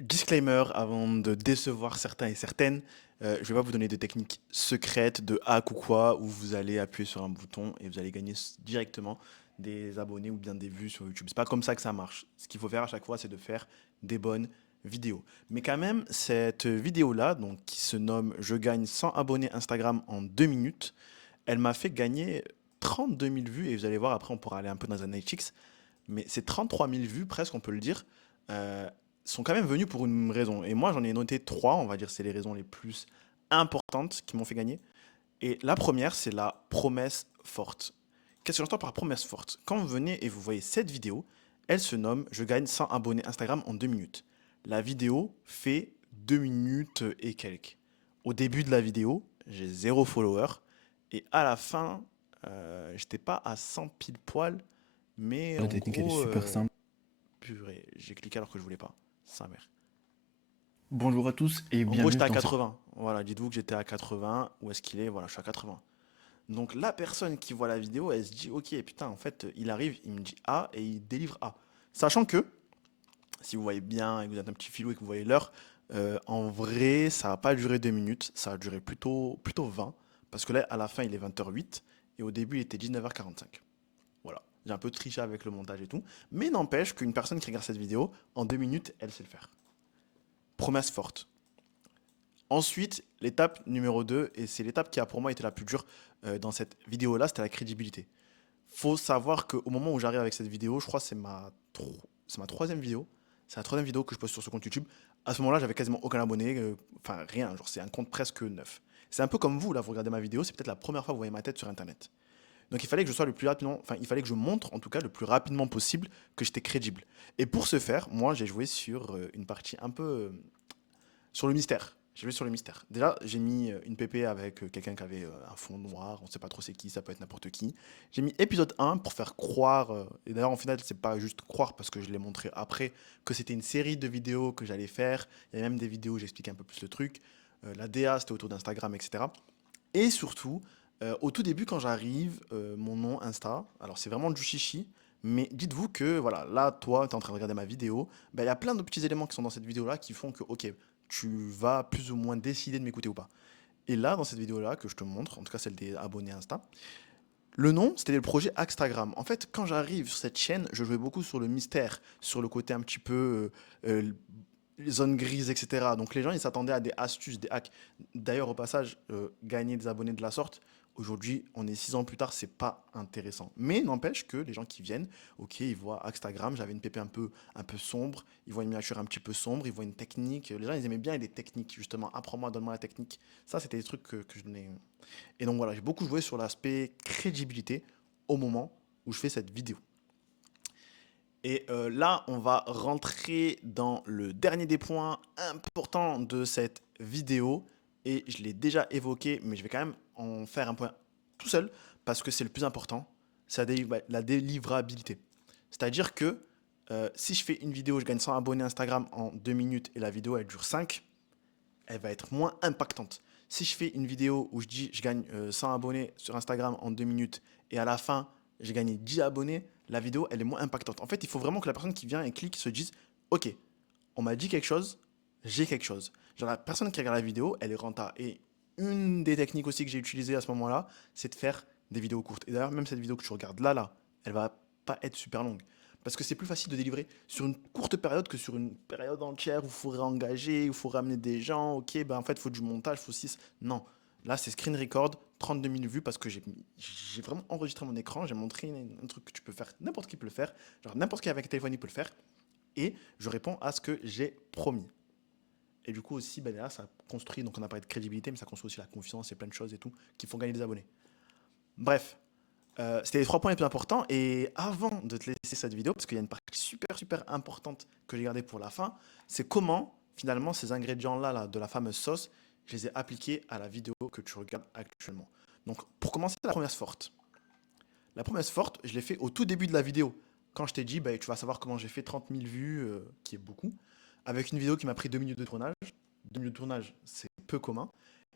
Disclaimer, avant de décevoir certains et certaines, je vais pas vous donner de techniques secrètes de hack ou quoi, où vous allez appuyer sur un bouton et vous allez gagner directement des abonnés ou bien des vues sur YouTube. C'est pas comme ça que ça marche. Ce qu'il faut faire à chaque fois, c'est de faire des bonnes vidéos. Mais quand même, cette vidéo-là, donc qui se nomme Je gagne 100 abonnés Instagram en 2 minutes, elle m'a fait gagner 32 000 vues et vous allez voir, après on pourra aller un peu dans Analytics, mais ces 33 000 vues, presque, on peut le dire, euh, sont quand même venues pour une raison. Et moi, j'en ai noté trois, on va dire, c'est les raisons les plus importantes qui m'ont fait gagner. Et la première, c'est la promesse forte. Qu'est-ce que j'entends par promesse forte? Quand vous venez et vous voyez cette vidéo, elle se nomme Je gagne 100 abonnés Instagram en 2 minutes. La vidéo fait 2 minutes et quelques. Au début de la vidéo, j'ai zéro follower. Et à la fin, j'étais pas à 100 pile poil, mais La en technique, elle est gros, super simple. purée, j'ai cliqué alors que je voulais pas. Sa mère. Bonjour à tous et En gros, bienvenue j'étais à dans cette... 80. Voilà, dites-vous que j'étais à 80. Où est-ce qu'il est? Voilà, je suis à 80. Donc la personne qui voit la vidéo, elle se dit, ok, putain, en fait, il arrive, il me dit A et il délivre A. Sachant que, si vous voyez bien et que vous êtes un petit filou et que vous voyez l'heure, en vrai, ça n'a pas duré 2 minutes, ça a duré plutôt 20. Parce que là, à la fin, il est 20h08 et au début, il était 19h45. Voilà. J'ai un peu triché avec le montage et tout. Mais n'empêche qu'une personne qui regarde cette vidéo, en 2 minutes, elle sait le faire. Promesse forte. Ensuite, l'étape numéro 2, et c'est l'étape qui a pour moi été la plus dure dans cette vidéo-là, c'était la crédibilité. Faut savoir qu'au moment où j'arrive avec cette vidéo, je crois que c'est ma troisième vidéo. C'est la troisième vidéo que je poste sur ce compte YouTube. À ce moment-là, j'avais quasiment aucun abonné, enfin rien, genre c'est un compte presque neuf. C'est un peu comme vous, là, vous regardez ma vidéo, c'est peut-être la première fois que vous voyez ma tête sur Internet. Donc il fallait que je sois le plus rapidement, enfin il fallait que je montre en tout cas le plus rapidement possible que j'étais crédible. Et pour ce faire, moi j'ai joué sur une partie un peu sur le mystère. J'ai joué sur le mystère. Déjà, j'ai mis une PP avec quelqu'un qui avait un fond noir, on sait pas trop c'est qui, ça peut être n'importe qui. J'ai mis épisode 1 pour faire croire, et d'ailleurs en final c'est pas juste croire parce que je l'ai montré après, que c'était une série de vidéos que j'allais faire. Il y a même des vidéos où j'explique un peu plus le truc. La DA c'était autour d'Instagram, etc. Et surtout, au tout début quand j'arrive, mon nom Insta, alors c'est vraiment du chichi, mais dites-vous que voilà, là toi tu es en train de regarder ma vidéo, bah, il y a plein de petits éléments qui sont dans cette vidéo là qui font que ok, tu vas plus ou moins décider de m'écouter ou pas. Et là, dans cette vidéo-là que je te montre, en tout cas celle des abonnés Insta, le nom, c'était le projet Axtagram. En fait, quand j'arrive sur cette chaîne, je jouais beaucoup sur le mystère, sur le côté un petit peu les zones grises, etc. Donc les gens, ils s'attendaient à des astuces, des hacks. D'ailleurs, au passage, gagner des abonnés de la sorte, aujourd'hui, on est 6 ans plus tard, c'est pas intéressant. Mais n'empêche que les gens qui viennent, ok, ils voient Instagram, j'avais une pépé un peu sombre, ils voient une miniature un petit peu sombre, ils voient une technique. Les gens, ils aimaient bien les techniques, justement. Apprends-moi, donne-moi la technique. Ça, c'était des trucs que je donnais. Et donc voilà, j'ai beaucoup joué sur l'aspect crédibilité au moment où je fais cette vidéo. Et là, on va rentrer dans le dernier des points importants de cette vidéo. Et je l'ai déjà évoqué, mais je vais quand même en faire un point tout seul, parce que c'est le plus important, c'est la délivrabilité. C'est-à-dire que si je fais une vidéo, je gagne 100 abonnés Instagram en 2 minutes et la vidéo elle dure 5, elle va être moins impactante. Si je fais une vidéo où je dis je gagne 100 abonnés sur Instagram en 2 minutes et à la fin j'ai gagné 10 abonnés, la vidéo elle est moins impactante. En fait, il faut vraiment que la personne qui vient et clique se dise ok, on m'a dit quelque chose, j'ai quelque chose. Genre la personne qui regarde la vidéo, elle est rentable. Et une des techniques aussi que j'ai utilisées à ce moment-là, c'est de faire des vidéos courtes. Et d'ailleurs, même cette vidéo que tu regardes là, elle va pas être super longue. Parce que c'est plus facile de délivrer sur une courte période que sur une période entière où il faudrait engager, où il faut ramener des gens. Ok, ben en fait, il faut du montage, il faut 6. Non. Là, c'est screen record, 32 000 vues parce que j'ai vraiment enregistré mon écran, j'ai montré un truc que tu peux faire, n'importe qui peut le faire. Genre n'importe qui avec un téléphone, il peut le faire. Et je réponds à ce que j'ai promis. Et du coup aussi, ben là, ça construit, donc on a parlé de crédibilité, mais ça construit aussi la confiance et plein de choses et tout, qui font gagner des abonnés. Bref, c'était les trois points les plus importants. Et avant de te laisser cette vidéo, parce qu'il y a une partie super importante que j'ai gardée pour la fin, c'est comment finalement ces ingrédients-là là, de la fameuse sauce, je les ai appliqués à la vidéo que tu regardes actuellement. Donc pour commencer, la promesse forte. La promesse forte, je l'ai fait au tout début de la vidéo. Quand je t'ai dit, bah, tu vas savoir comment j'ai fait 30 000 vues, qui est beaucoup, avec une vidéo qui m'a pris 2 minutes de tournage. 2 minutes de tournage, c'est peu commun.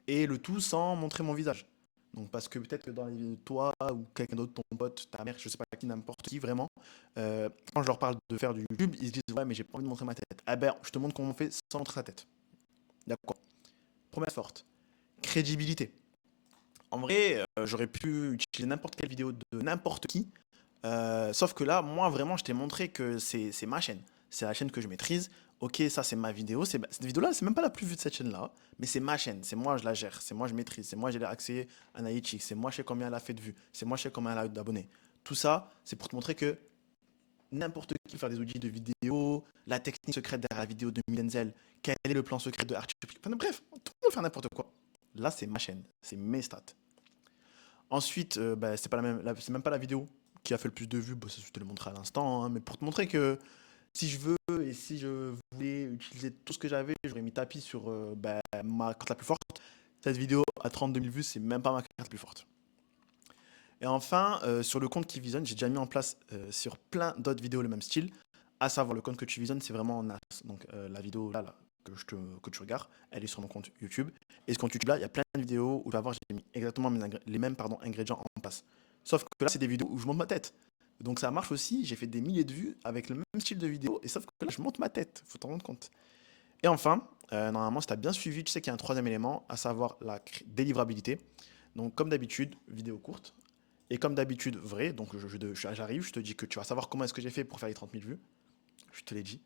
Et le tout sans montrer mon visage. Donc parce que peut-être que dans les toi ou quelqu'un d'autre, ton pote, ta mère, je sais pas qui, n'importe qui vraiment, quand je leur parle de faire du YouTube, ils se disent ouais mais j'ai pas envie de montrer ma tête. Ah ben je te montre comment on fait sans montrer sa tête. D'accord. Première forte. Crédibilité. En vrai, j'aurais pu utiliser n'importe quelle vidéo de n'importe qui. Sauf que là, moi, vraiment, je t'ai montré que c'est ma chaîne. C'est la chaîne que je maîtrise. Ok, ça, c'est ma vidéo. Cette vidéo-là, c'est même pas la plus vue de cette chaîne-là. Mais c'est ma chaîne. C'est moi, je la gère. C'est moi, je maîtrise. C'est moi, j'ai accès analytics. C'est moi, je sais combien elle a fait de vues. C'est moi, je sais combien elle a d'abonnés. Tout ça, c'est pour te montrer que n'importe qui peut faire des outils de vidéo, la technique secrète derrière la vidéo de Denzel, quel est le plan secret de Archie. Enfin, bref, tout le monde fait n'importe quoi. Là, c'est ma chaîne. C'est mes stats. Ensuite, bah, c'est pas c'est même pas la vidéo qui a fait le plus de vues, bah, ça, je te le montrer à l'instant, hein, mais pour te montrer que si je veux et si je voulais utiliser tout ce que j'avais, j'aurais mis tapis sur bah, ma carte la plus forte. Cette vidéo à 32 000 vues, c'est même pas ma carte la plus forte. Et enfin, sur le compte qui visionne, j'ai déjà mis en place sur plein d'autres vidéos le même style, à savoir le compte que tu visionnes, c'est vraiment en as. Donc la vidéo là, que tu regardes, elle est sur mon compte YouTube. Et ce compte YouTube là, il y a plein de vidéos où tu vas voir, j'ai mis exactement les mêmes ingrédients en place. Sauf que là, c'est des vidéos où je monte ma tête. Donc ça marche aussi, j'ai fait des milliers de vues avec le même style de vidéo, et sauf que là, je monte ma tête, faut t'en rendre compte. Et enfin, normalement, si tu as bien suivi, tu sais qu'il y a un troisième élément, à savoir la délivrabilité. Donc comme d'habitude, vidéo courte, et comme d'habitude, vrai, donc j'arrive, je te dis que tu vas savoir comment est-ce que j'ai fait pour faire les 30 000 vues. Je te l'ai dit.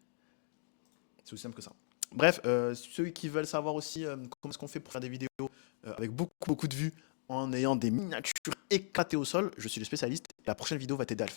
C'est aussi simple que ça. Bref, ceux qui veulent savoir aussi comment est-ce qu'on fait pour faire des vidéos avec beaucoup de vues en ayant des miniatures éclatées au sol, je suis le spécialiste. La prochaine vidéo va t'aider à le faire.